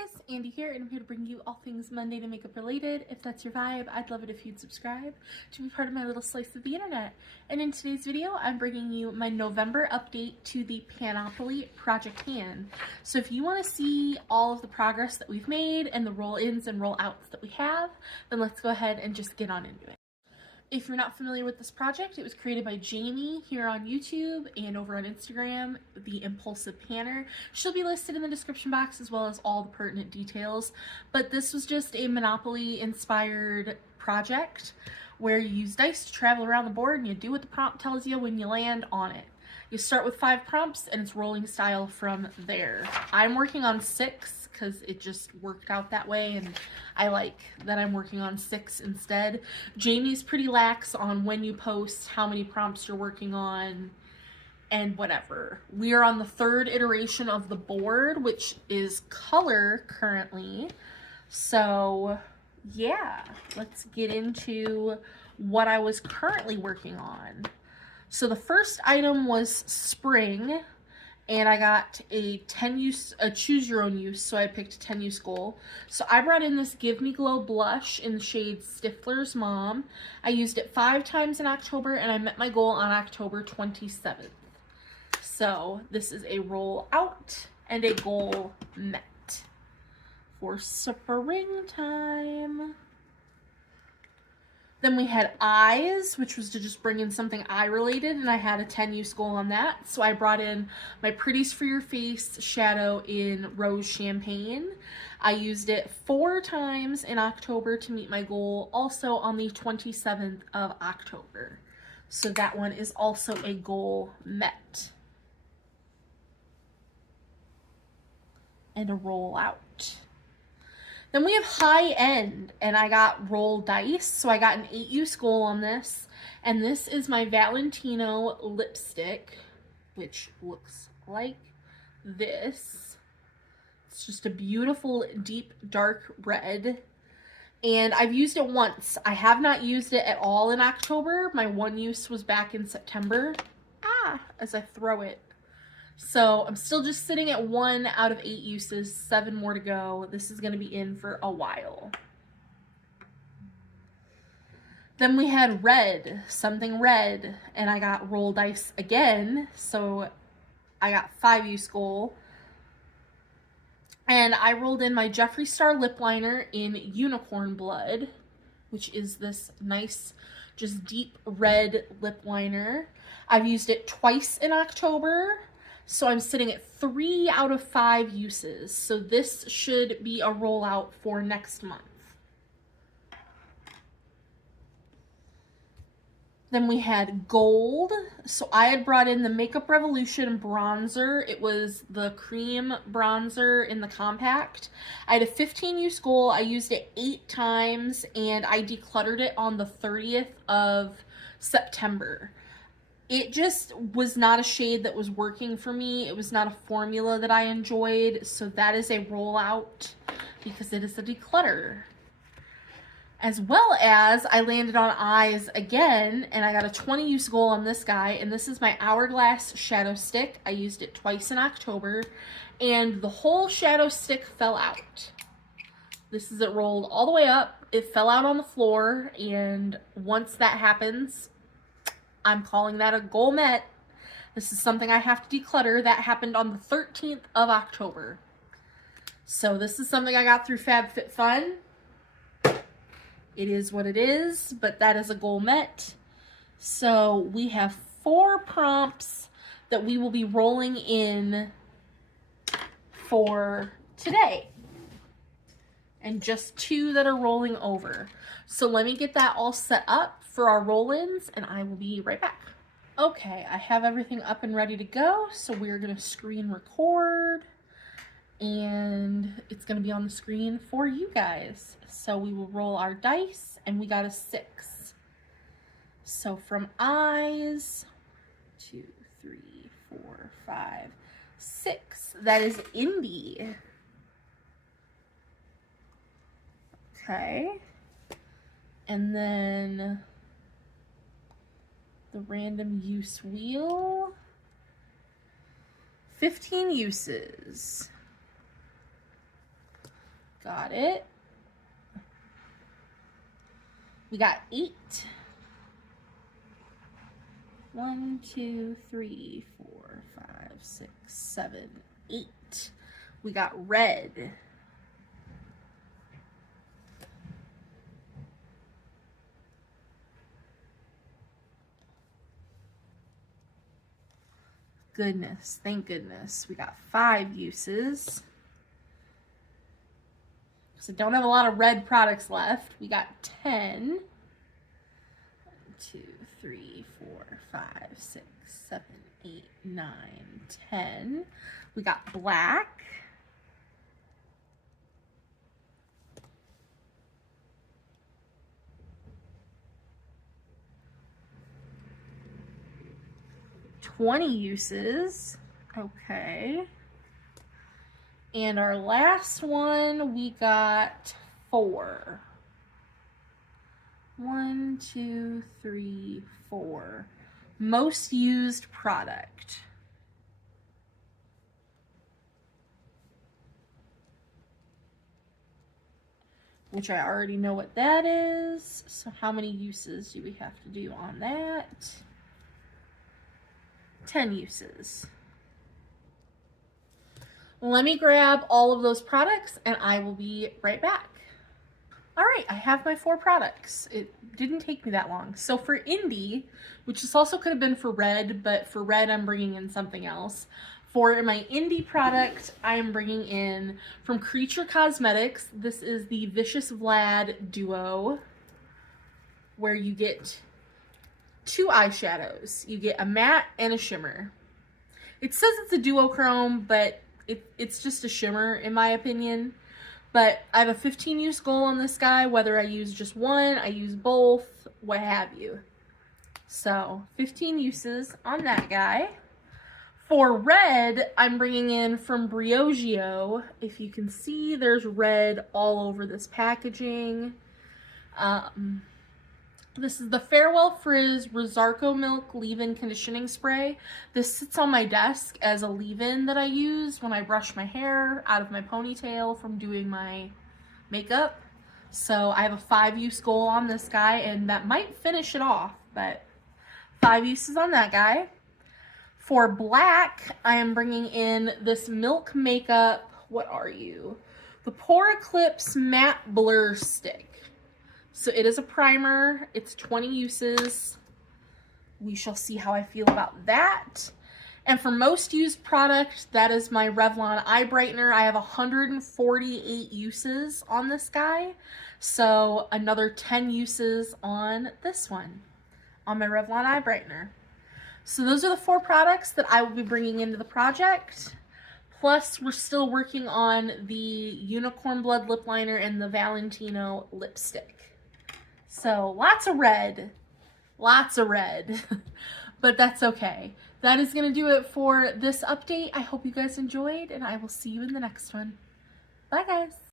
guys, Andy here, and I'm here to bring you all things Monday to makeup related. If that's your vibe, I'd love it if you'd subscribe to be part of my little slice of the internet. And in today's video, I'm bringing you my November update to the Panopoly Project Pan. So if you want to see all of the progress that we've made and the roll-ins and roll-outs that we have, then let's go ahead and just get on into it. If you're not familiar with this project, it was created by Jami here on YouTube and over on Instagram, the Impulsive Panner. She'll be listed in the description box as well as all the pertinent details. But this was just a Monopoly inspired project where you use dice to travel around the board and you do what the prompt tells you when you land on it. You start with 5 prompts and it's rolling style from there. I'm working on 6 because it just worked out that way, and I like that I'm working on 6 instead. Jami's pretty lax on when you post, how many prompts you're working on, and whatever. We are on the 3rd iteration of the board, which is color currently. So yeah, let's get into what I was currently working on. So the first item was spring, and I got a choose your own use, so I picked a 10 use goal. So I brought in this Give Me Glow blush in the shade Stifler's Mom. I used it 5 times in October, and I met my goal on October 27th. So this is a roll out and a goal met for springtime. Then we had eyes, which was to just bring in something eye related, and I had a 10 use goal on that. So I brought in my Pretties for Your Face shadow in Rose Champagne. I used it 4 times in October to meet my goal, also on the 27th of October. So that one is also a goal met. And a roll out. Then we have high end, and I got roll dice, so I got an 8 use goal on this, and this is my Valentino lipstick, which looks like this. It's just a beautiful deep dark red, and I've used it once. I have not used it at all in October. My one use was back in September. As I throw it. So I'm still just sitting at 1 out of 8 uses, 7 more to go. This is going to be in for a while. Then we had red, something red, and I got roll dice again. So I got 5 use goal. And I rolled in my Jeffree Star lip liner in Unicorn Blood, which is this nice, just deep red lip liner. I've used it twice in October. So I'm sitting at 3 out of 5 uses. So this should be a rollout for next month. Then we had gold. So I had brought in the Makeup Revolution bronzer. It was the cream bronzer in the compact. I had a 15 use goal. I used it 8 times, and I decluttered it on the 30th of September. It just was not a shade that was working for me. It was not a formula that I enjoyed. So that is a rollout because it is a declutter. As well as I landed on eyes again, and I got a 20 use goal on this guy. And this is my Hourglass shadow stick. I used it twice in October, and the whole shadow stick fell out. This is it rolled all the way up. It fell out on the floor, and once that happens, I'm calling that a goal met. This is something I have to declutter. That happened on the 13th of October. So this is something I got through FabFitFun. It is what it is, but that is a goal met. So we have 4 prompts that we will be rolling in for today. And just 2 that are rolling over. So let me get that all set up for our roll-ins, and I will be right back. Okay, I have everything up and ready to go, so we're going to screen record, and it's going to be on the screen for you guys. So we will roll our dice, and we got a 6. So from eyes, 2, 3, 4, 5, 6. That is indie. Okay. And then the random use wheel, 15 uses. Got it. We got 8. 1, 2, 3, 4, 5, 6, 7, 8. We got red. Goodness, thank goodness. We got 5 uses. So don't have a lot of red products left. We got 10. 1, 2, 3, 4, 5, 6, 7, 8, 9, 10. We got black. $20 uses. Okay. And our last one, we got 4. 1, 2, 3, 4. Most used product. Which I already know what that is. So how many uses do we have to do on that? 10 uses. Let me grab all of those products and I will be right back. All right, I have my 4 products. It didn't take me that long. So for Indie, which this also could have been for red, but for red I'm bringing in something else. For my Indie product, I am bringing in from Creature Cosmetics. This is the Vicious Vlad Duo, where you get 2 eyeshadows. You get a matte and a shimmer. It says it's a duochrome, but it's just a shimmer in my opinion. But I have a 15 use goal on this guy, whether I use just one, I use both, what have you. So 15 uses on that guy. For red, I'm bringing in from Briogeo. If you can see, there's red all over this packaging. This is the Farewell Frizz Rosarco Milk Leave-In Conditioning Spray. This sits on my desk as a leave-in that I use when I brush my hair out of my ponytail from doing my makeup. So I have a 5 use goal on this guy, and that might finish it off, but 5 uses on that guy. For black, I am bringing in this Milk Makeup, what are you? The Pore Eclipse Matte Blur Stick. So it is a primer, it's 20 uses. We shall see how I feel about that. And for most used product, that is my Revlon Eye Brightener. I have 148 uses on this guy. So another 10 uses on this one, on my Revlon Eye Brightener. So those are the 4 products that I will be bringing into the project. Plus, we're still working on the Unicorn Blood Lip Liner and the Valentino lipstick. So lots of red, but that's okay. That is going to do it for this update. I hope you guys enjoyed, and I will see you in the next one. Bye, guys.